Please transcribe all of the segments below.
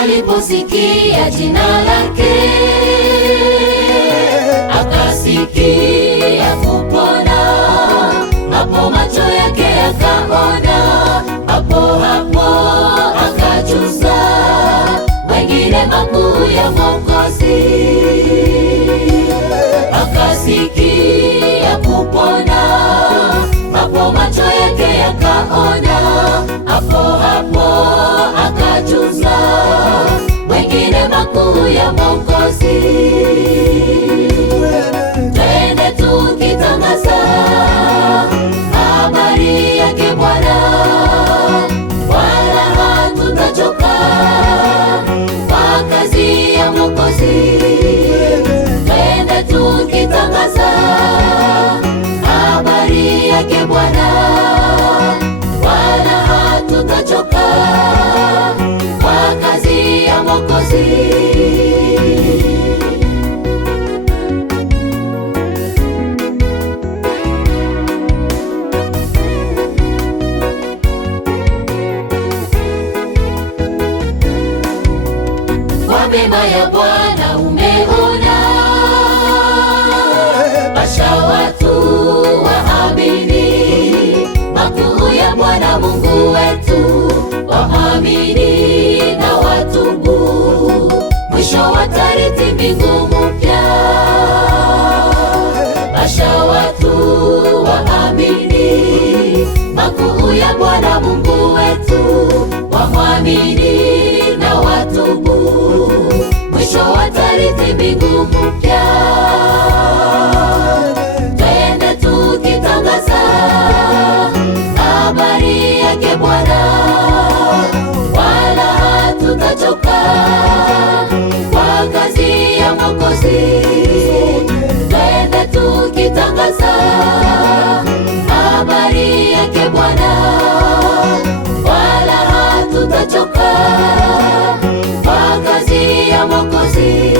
Aliposikia jina lake, akasikia kupona. Hapo macho yake yakaona, hapo hapo akajuza wengine makuu ya Mwokozi. Akasikia kupona, hapo macho yake yakaona, hapo hapo akajuza wengine makuu ya Mwokozi. Twende tukitangaza habari yake Bwana, wala hatutachoka kwa kazi ya Mwokozi. Twende tukitangaza habari yake Bwana, wala hatutachoka kwa kazi ya Mwokozi. Kwa mema ya Bwana umeona, pasha watu waamini makuu ya Bwana Mungu wetu. Waamini na watubu, mwisho watarithi mbingu mpya. Pasha watu waamini makuu ya Bwana Mungu wetu. Wamwamini na watubu, mwisho watarithi mbingu mpya. Twende tukitangaza habari yake Bwana, wala hatutachoka kwa kazi ya Mwokozi. Twende tukitangaza habari yake Bwana, wala hatutachoka kwa kazi ya Mwokozi.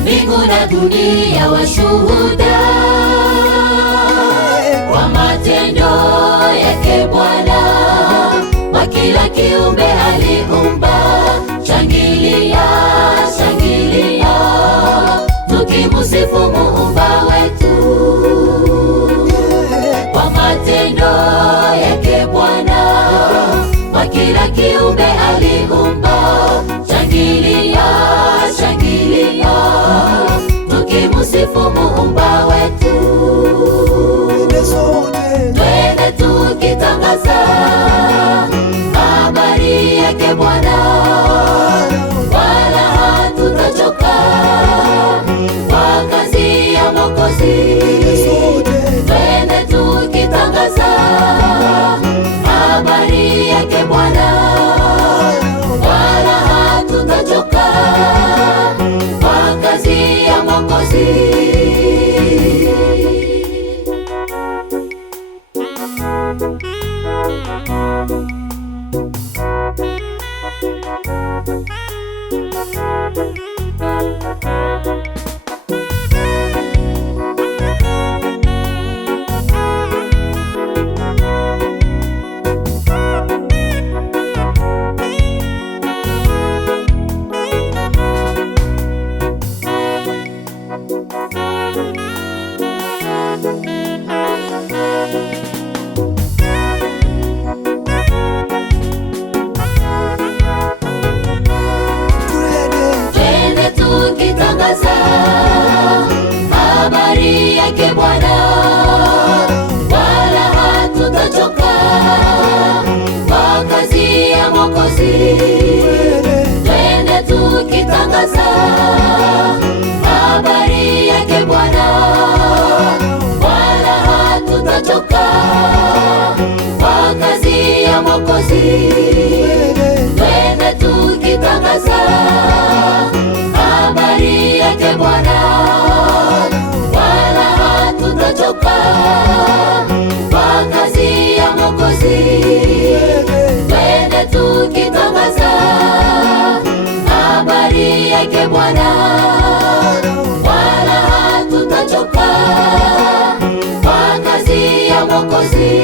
Mbingu na dunia washuhuda kwa matendo yake Bwana. Kwa kila kiumbe aliumba, shangilia, shangilia, tukimusifu Muumba wetu. Kwa matendo yake Bwana, kwa kila kiumbe aliumba, shangilia, shangilia, tukimusifu Muumba wetu. Twende tukitangaza habari yake Bwana, wala hatutachoka kwa kazi ya Mwokozi. Twende tukitangaza habari yake Bwana, wala hatutachoka kwa kazi ya Mwokozi. tukitangaza habari yake Bwana, wala hatutachoka kwa kazi ya Mwokozi. Twende tukitangaza habari yake Bwana, wala hatutachoka kwa kazi ya Mwokozi. Twende tukitangaza habari yake Bwana, wala hatutachoka kwa kazi ya Mwokozi.